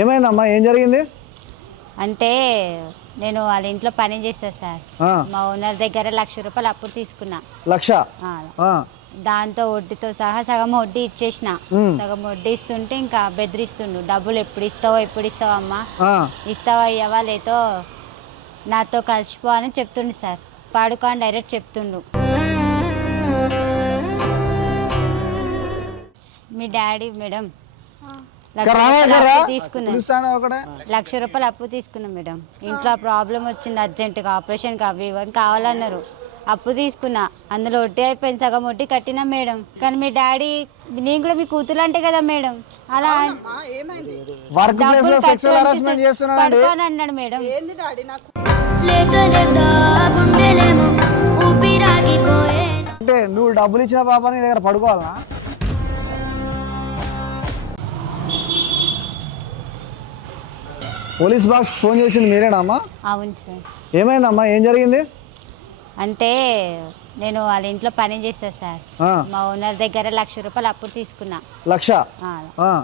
ఏమైందమ్మా, ఏం జరిగింది? అంటే నేను వాళ్ళ ఇంట్లో పని చేస్తా సార్. మా ఓనర్ దగ్గర 1,00,000 రూపాయలు అప్పు తీసుకున్నా. 1,00,000? దాంతో వడ్డీతో సహా సగం వడ్డీ ఇచ్చేసిన. సగం వడ్డీ ఇస్తుంటే ఇంకా బెదిరిస్తుండు, డబ్బులు ఎప్పుడు ఇస్తావో అమ్మా, ఇస్తావా ఇవ్వవా లేదో నాతో కలిసిపో అని చెప్తుండు సార్. పాడుకో అని డైరెక్ట్ చెప్తుండు. మీ డాడీ మేడం 1,00,000 రూపాయలు అప్పు తీసుకున్నాం మేడం. ఇంట్లో ప్రాబ్లం వచ్చింది, అర్జెంటుగా ఆపరేషన్కి అవి ఇవన్నీ కావాలన్నారు. అప్పు తీసుకున్నా, అందులో వడ్డీ అయిపోయింది, సగం వడ్డీ కట్టినా మేడం. కానీ మీ డాడీ, నేను కూడా మీ కూతురు అంటే కదా మేడం, అలా అన్నాడు మేడం. అంటే నువ్వు డబ్బులు ఇచ్చిన పాప నీ దగ్గర పడుకోవాలా? పోలీస్ బాక్స్ ఫోన్ చేసింది మీరేనా అమ్మా? అవును సార్. ఏమైందమ్మా, ఏం జరిగింది? అంటే నేను వాళ్ళ ఇంట్లో పని చేస్తా సార్. మా ఓనర్ దగ్గర 1,00,000 రూపాయలు అప్పు తీసుకున్నా. 1,00,000?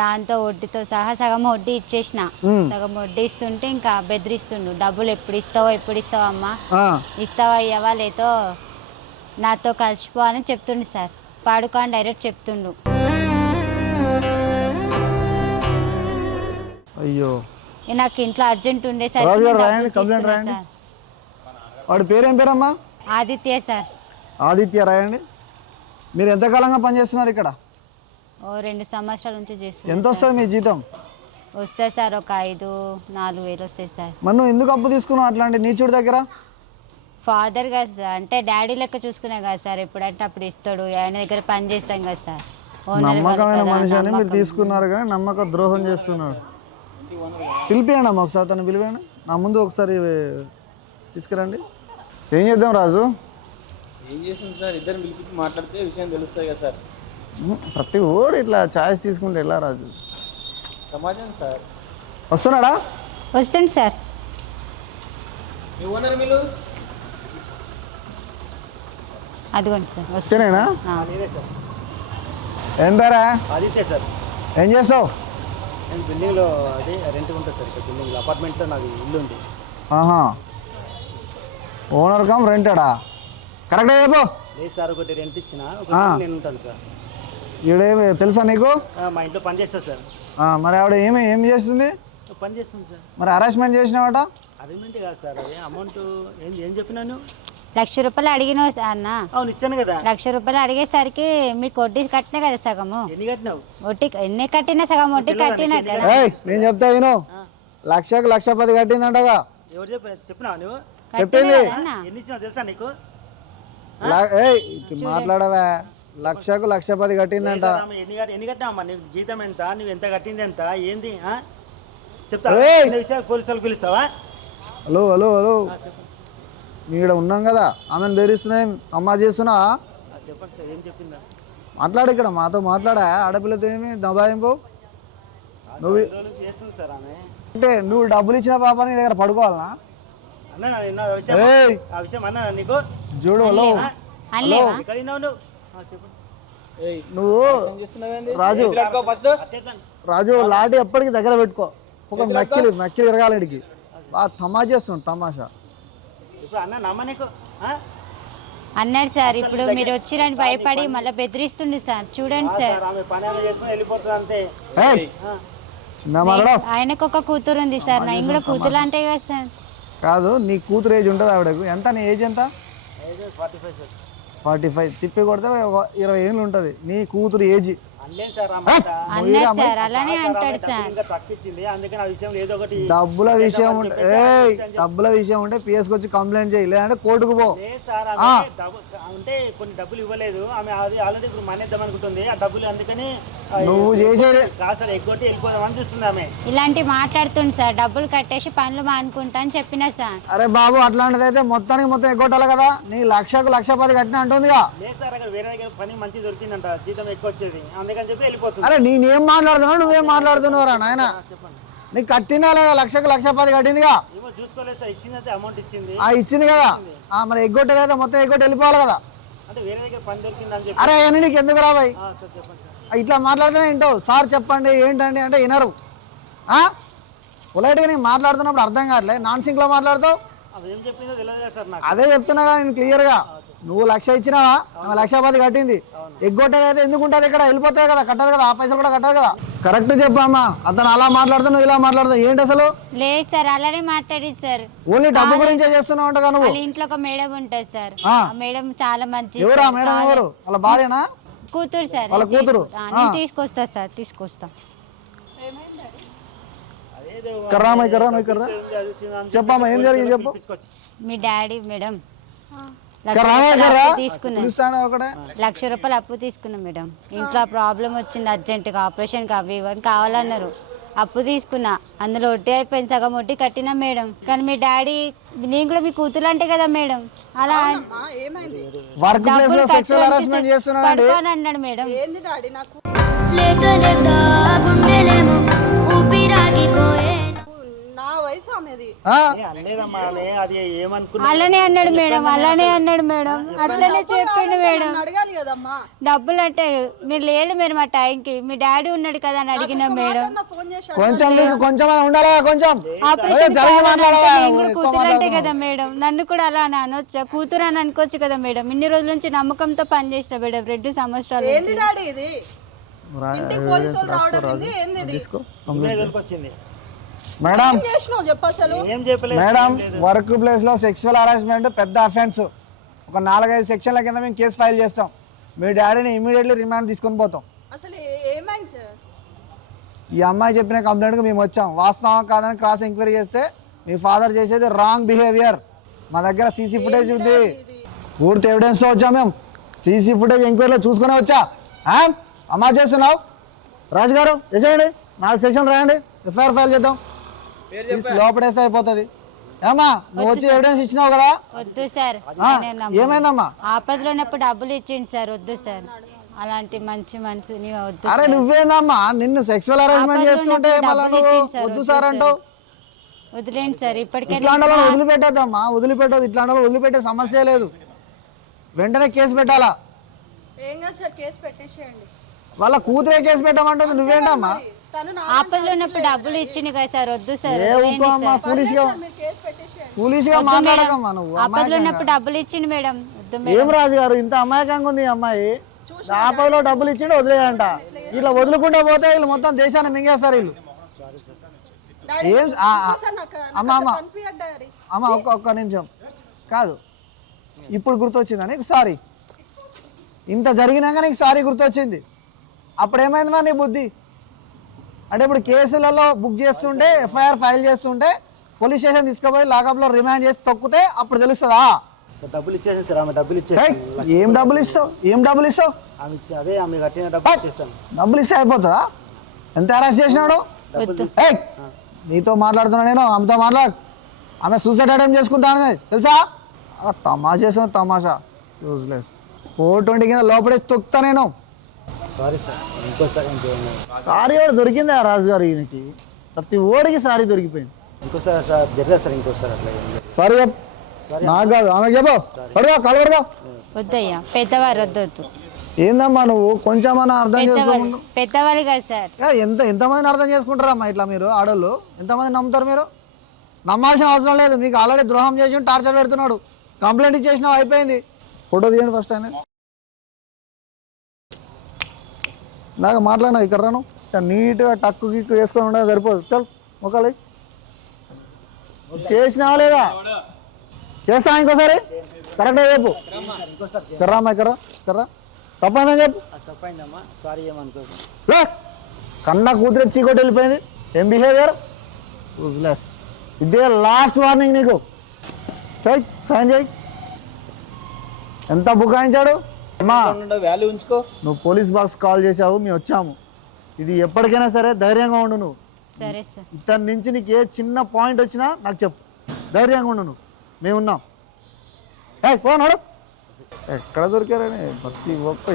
దాంతో వడ్డీతో సహా సగం వడ్డీ ఇచ్చేసిన. సగం వడ్డీ ఇస్తుంటే ఇంకా బెదిరిస్తుండు, డబ్బులు ఎప్పుడు ఇస్తావో అమ్మా, ఇస్తావా ఇవ్వవా లేదో నాతో కలిసిపో అని చెప్తుండు సార్. పాడుకో అని డైరెక్ట్ చెప్తుండు. అయ్యో, నాకు ఇంట్లో అర్జెంట్ ఉండే సార్. వాడి పేరేం పేరమ్మా? ఆదిత్య సార్. ఆదిత్య రాయండి. మీరు ఎంతకాలంగా పనిచేస్తున్నారు ఇక్కడ? 2 సంవత్సరాల నుంచి చేస్తున్నారు. ఎంత వస్తుంది మీ జీతం? వస్తాయి సార్, ఒక 5-4 వేలు వస్తాయి సార్. మరి నువ్వు ఎందుకు అప్పు తీసుకున్నావు అట్లాంటి నీచుడి దగ్గర? ఫాదర్ కదా సార్, అంటే డాడీ లెక్క చూసుకునే కదా సార్, ఎప్పుడంటే అప్పుడు ఇస్తాడు. ఆయన దగ్గర పని చేస్తాం కదా సార్. నమ్మకమైన మనిషి అని మీరు తీసుకున్నారు, కానీ నమ్మక ద్రోహం చేస్తున్నారు. పిలిపియండి అమ్మ, ఒకసారి తను పిలిపియండి. నా ముందు ఒకసారి తీసుకురండి. ఏం చేద్దాం రాజు? ఏం చేసింది సార్, ఇద్దరు పిలిపించి మాట్లాడితే విషయం తెలుస్తుంది కదా సార్. ప్రతి ఓడి ఇట్లా ఛాయిస్ తీసుకుంటే ఎలా రాజు? సమాజం సార్. వస్తున్నాడా? వస్తుంది సార్. మీ ఓనర్ మీరు అదిగోండి సార్. వస్తేనేనా? నేనే సార్. ఏం పేరా? ఆదిత్య సార్. ఏం చేస్తావు? నేను బిల్డింగ్లో అదే రెంట్ ఉంటుంది సార్. ఇక్కడ బిల్డింగ్లో అపార్ట్మెంట్లో నాకు ఇల్లు ఉంది. ఆహా, ఓనర్ కమ్ రెంటెడా? కరెక్టే చెప్పు. లేదు సార్, ఒకటి రెంట్ ఇచ్చిన, నేను ఉంటాను సార్. ఈడేమి తెలుసా నీకు? మా ఇంట్లో పని చేస్తా సార్. మరి ఆవిడ ఏం చేస్తుంది? పని చేస్తుంది సార్. మరి అరేంజ్మెంట్ చేసినావట? అరేంజ్మెంట్ కాదు సార్, అదే అమౌంట్ ఏం చెప్పినాను. 1,00,000 రూపాయలు అడిగినావు అన్న. అవును, ఇచ్చాను కదా. 1,00,000 రూపాయలు అడిగేసరికి మీకు వడ్డీ కట్టినా కదా సగము. ఎన్ని కట్టినావు? వడ్డీ ఎన్ని కట్టినా సగం వడ్డీ కట్టినా కదా. నేను చెప్తా విను. 1,00,000కి 1,10,000 కట్టిందంటగా. ఎవరు చెప్పినావు నువ్వు? చెప్పింది. ఎన్ని ఇచ్చినావు తెలుసా నీకు? మాట్లాడవా? 1,00,000కు 1,10,000 కట్టిందంట. ఎన్ని కట్టినావమ్మా? నీకు జీతం ఎంత, నువ్వు ఎంత కట్టింది ఎంత, ఏంది చెప్తా. విషయాలు పోలీసులు పిలుస్తావా? హలో హలో హలో, ఇక్కడ ఉన్నాం కదా, ఆమెను బెదిరిస్తున్నాయి, అమ్మా చేస్తున్నా. చెప్పండి సార్, ఏం చెప్పిందా? మాట్లాడు, ఇక్కడ మాతో మాట్లాడా. ఆడపిల్లతో ఏమి దబాయింపు? నువ్వు చేస్తుంది సార్ ఆమె. అంటే నువ్వు డబ్బులు ఇచ్చిన పాప నీ దగ్గర పడుకోవాలనా? ఆ విషయం అన్నా నీకు? చూడు, హలో హలో, నువ్వు రాజు రాజు లాఠీ ఎప్పటికీ దగ్గర పెట్టుకో. ఒక నక్కిలి తిరగాలడికి బాగా తమాషా చేస్తున్నావు, తమాషా. అన్నాడు సార్. ఇప్పుడు మీరు వచ్చిరని భయపడి మళ్ళీ బెదిరిస్తుండే సార్. చూడండి సార్, ఆయనకు ఒక కూతురు ఉంది సార్, నేను కూడా కూతురు అంటే కదా సార్. కాదు, నీ కూతురు ఏజ్ ఉంటుంది ఆవిడకు. ఎంత నీ ఏజ్ ఎంత? 45. తిప్పి కొడితే 20 ఏళ్ళు ఉంటుంది నీ కూతురు ఏజ్. డబ్బుల విషయం ఉంటే పిఎస్కి వచ్చి కంప్లైంట్ చేయి, లేదంటే కోర్టుకు పో. అంటే కొన్ని డబ్బులు ఇవ్వలేదు ఆమె, ఆల్రెడీ ఇప్పుడు మానేద్దాం అనుకుంటుంది ఆ డబ్బులు, అందుకని నువ్వు చేసేది కాదు సార్, ఎగ్గొట్టి వెళ్ళిపోదామని చూస్తుంది ఆమె. ఇలాంటి మాట్లాడుతుంది సార్, డబ్బులు కట్టేసి పనులు మానుకుంటా అని చెప్పినా సార్. అరే బాబు, అట్లాంటిది అయితే మొత్తం ఎగ్గొట్టాలి కదా. నీ 1,00,000కు 1,10,000 కట్టినా అంటుందిగా. లేదు సార్, అక్కడ వేరే దగ్గర పని మంచి దొరికిందంట, జీతం ఎక్కువ వచ్చేది, అందుకని చెప్పి వెళ్ళిపోతుంది. అరే నేనేం మాట్లాడుతున్నావు, నువ్వేం మాట్లాడుతున్నావురా నాయన? నీకు కట్టిందా లేదా? 1,00,000కు 1,10,000 కట్టిందిగా. చూసుకోలేదు సార్, ఇచ్చింది అమౌంట్ ఇచ్చింది. ఇచ్చింది కదా, మరి ఎగ్గొట్టలేదా? మొత్తం ఎగ్గొట్టి వెళ్ళిపోవాలి కదా. అంటే వేరే దగ్గర పని దొరికిందని చెప్పి. అరే అని నీకు ఎందుకు రాబాయి? చెప్పండి సార్. ఇట్లా మాట్లాడితేనే వింటావు. సార్ చెప్పండి ఏంటండి అంటే వినరు. పొలైట్గా నేను మాట్లాడుతున్నప్పుడు అర్థం కావట్లే, నాన్ సింక్లో మాట్లాడుతావు. అది ఏం చెప్పిందో తెలియదు కదా సార్ నాకు. అదే చెప్తున్నా కదా నేను క్లియర్గా. నువ్వు 1,00,000 ఇచ్చినావా, 1,10,000 కట్టింది. ఎగ్గొట్టేది ఎందుకు ఉంటుంది, ఇక్కడ వెళ్ళిపోతాయి కదా, కట్టదు కదా, ఆ పైసలు కూడా కట్టదు కదా. కరెక్ట్ చెప్పమ్మా. అతను అలా మాట్లాడుతావు, నువ్వు ఇలా మాట్లాడుతావు, ఏంటి అసలు? లేదు సార్, అలానే మాట్లాడి సార్. ఓన్లీ డబ్బు గురించే చేస్తున్నావు అంట నువ్వు. వాళ్ళ ఇంట్లో ఒక మేడం ఉంటుంది సార్, ఆ మేడం చాలా మంచి. ఎవరా మేడం? ఎవరు? వాళ్ళ భార్యనా? కూతురు సార్. వాళ్ళ కూతురు? నేను తీసుకొస్తా సార్, తీసుకొస్తా. కర్రా చెప్పమ్మా, ఏం జరిగింది చెప్పు. మీ డాడీ మేడం తీసుకున్నాను, 1,00,000 రూపాయలు అప్పు తీసుకున్నాం మేడం. ఇంట్లో ప్రాబ్లం వచ్చింది, అర్జెంటుగా ఆపరేషన్కి అవి ఇవన్నీ కావాలన్నారు. అప్పు తీసుకున్నా, అందులో వడ్డీ అయిపోయింది, సగం వడ్డీ కట్టినా మేడం. కానీ మీ డాడీ, నేను కూడా మీ కూతురు అంటే కదా మేడం, అలా అన్నాడు మేడం. అలానే అన్నాడు మేడం, అలానే అన్నాడు మేడం, అట్లనే చెప్పిండు మేడం. డబ్బులు అంటే మీరు లేదు మీరు మా టైంకి, మీ డాడీ ఉన్నాడు కదా అని అడిగినా మేడం. కూతురు అంటే కదా మేడం, నన్ను కూడా అలా అని అనొచ్చా, కూతురు అని అనుకోవచ్చు కదా మేడం. ఇన్ని రోజుల నుంచి నమ్మకంతో పనిచేస్తా మేడం, 2 సంవత్సరాలు. మేడం వర్క్ ప్లేస్ లో సెక్షువల్ హరాస్మెంట్ పెద్ద అఫెన్స్. ఒక 4-5 సెక్షన్ల కింద మేము కేసు ఫైల్ చేస్తాం. మీ డాడీని ఇమీడియట్లీ రిమాండ్ తీసుకొని పోతాం. ఈ అమ్మాయి చెప్పిన కంప్లైంట్కి మేము వచ్చాం. వాస్తవం కాదని క్రాస్ ఎంక్వైరీ చేస్తే మీ ఫాదర్ చేసేది రాంగ్ బిహేవియర్. మా దగ్గర సీసీ ఫుటేజ్ ఉంది, పూర్తి ఎవిడెన్స్తో వచ్చాం మేము. సీసీ ఫుటేజ్ ఎంక్వైరీలో చూసుకునే వచ్చా. అమ్మా చేస్తున్నావు రాజు గారు, చేసేయండి, 4 సెక్షన్లు రాయండి, ఎఫ్ఐఆర్ ఫైల్ చేద్దాం, లోపడేస్తే అయిపోతుంది. ఏమా నువ్వు వచ్చి ఎవిడెన్స్ ఇచ్చినావు కదా. వద్దు సార్, ఏమైందమ్మా? ఆపదలో ఉన్నప్పుడు డబ్బులు ఇచ్చింది సార్, వద్దు సార్ అలాంటి మంచి మనిషిని వద్దు. అరే నువ్వేందమ్మా, నిన్ను సెక్షువల్ హరాస్మెంట్ చేస్తుంటే వద్దు సార్ అంటావు. వదిలేండి సార్, ఇప్పటికే ఇట్లాంటి వాళ్ళు వదిలిపెట్టద్దమ్మా, వదిలిపెట్టదు. ఇట్లాంటి వాళ్ళు వదిలిపెట్టే సమస్య లేదు, వెంటనే కేసు పెట్టాలా. వాళ్ళ కూతురే కేసు పెట్టమంటుంది, నువ్వేంటమ్మా? ఆపదలో ఉన్నప్పుడు డబ్బులు ఇచ్చింది కదా సార్, వద్దు సార్. పోలీసుగా మాట్లాడకమ్మా నువ్వు. ఆపదలో ఉన్నప్పుడు డబ్బులు ఇచ్చింది మేడం, వద్దు మేడం. ఏం రాజు గారు, ఇంత అమాయకంగా ఉంది ఈ అమ్మాయి. ఆపదలో డబ్బులు ఇచ్చిండు వదిలేయంట. ఇట్లా వదులుకుంటూ పోతే వీళ్ళు మొత్తం దేశాన్ని మింగేస్తారు వీళ్ళు. ఏం అమ్మ ఒక్క నిమిషం కాదు, ఇప్పుడు గుర్తొచ్చిందా నీకు సారీ? ఇంత జరిగినాక నీకు సారీ గుర్తొచ్చింది. అప్పుడు ఏమైందా నీ బుద్ధి? అంటే ఇప్పుడు కేసులలో బుక్ చేస్తుంటే, ఎఫ్ఐఆర్ ఫైల్ చేస్తుంటే, పోలీస్ స్టేషన్ తీసుకుపోయి లాకప్లో రిమాండ్ చేసి తొక్కితే అప్పుడు తెలుస్తుందా? డబ్బులు ఇచ్చేసి సార్, ఆమె డబ్బులు ఇచ్చే. ఏం డబ్బులు ఇస్తావు? ఏం డబ్బులు ఇస్తావు? అదే ఆమె కట్టిన డబ్బులు ఇచ్చేస్తాను. డబ్బులు ఇస్తే అయిపోతుందా? ఎంత అరెస్ట్ చేసినాడు? నీతో మాట్లాడుతున్నా నేను, ఆమెతో మాట్లాడు. ఆమె సూసైడ్ అటెంప్ట్ చేసుకుంటాను తెలుసా? తమాషా చేసిన తమాషా యూజ్లెస్. 420 కింద లోపడే తొక్కుతా నేను. సారీ సార్, ఇంకోసారి సారీ వాడు దొరికింది ఆ రాజు గారు. ఈయనకి ప్రతి ఓడికి సారీ దొరికిపోయింది. ఇంకోసారి సార్ జరగదు సార్, ఇంకోసారి అట్లా సారీ చెప్పు. నాకు కాదు ఆమె చెప్పు. పడుగా కలవడదా? వద్దయ్యా, పెద్దవారు వద్దొద్దు. ఏందమ్మా నువ్వు కొంచెమన్నా అర్థం చేసుకోకుండా? పెద్దవాళ్ళు కదా సార్. ఎంతమందిని అర్థం చేసుకుంటారమ్మా ఇట్లా మీరు ఆడోళ్ళు? ఎంతమంది నమ్ముతారు మీరు? నమ్మాల్సిన అవసరం లేదు. మీకు ఆల్రెడీ ద్రోహం చేసి టార్చర్ పెడుతున్నాడు. కంప్లైంట్ ఇచ్చేసినావు, అయిపోయింది. ఫోటో తీయండి ఫస్ట్. ఆయన నాకు మాట్లాడినా ఇక్కడ రాను, నీట్గా టక్కు గిక్కు వేసుకొని ఉండదు సరిపోదు. చల్ మొక్కలు చేసినావా లేదా? చేస్తా ఇంకోసారి కరెక్ట్గా చెప్పు. కర్రామ్మా కర్రా తప్పైందని చెప్పు. లే కన్నా కూతురు చీకొట్టి వెళ్ళిపోయింది. ఏం బిహేవియర్ యూజ్లెస్. ఇదే లాస్ట్ వార్నింగ్ నీకు. చెయ్ సైన్ చేయి. ఎంత బుకాయించాడు అమ్మా. వాల్యూ ఉంచుకో. నువ్వు పోలీస్ బాక్స్ కాల్ చేసావు, మేము వచ్చాము. ఇది ఎప్పటికైనా సరే ధైర్యంగా ఉండు నువ్వు. సరే సార్. ఇతని నుంచి నీకు ఏ చిన్న పాయింట్ వచ్చినా నాకు చెప్పు, ధైర్యంగా ఉండు నువ్వు, మేమున్నాం. పోనాడు ఎక్కడ దొరికారని ప్రతి ఒక్క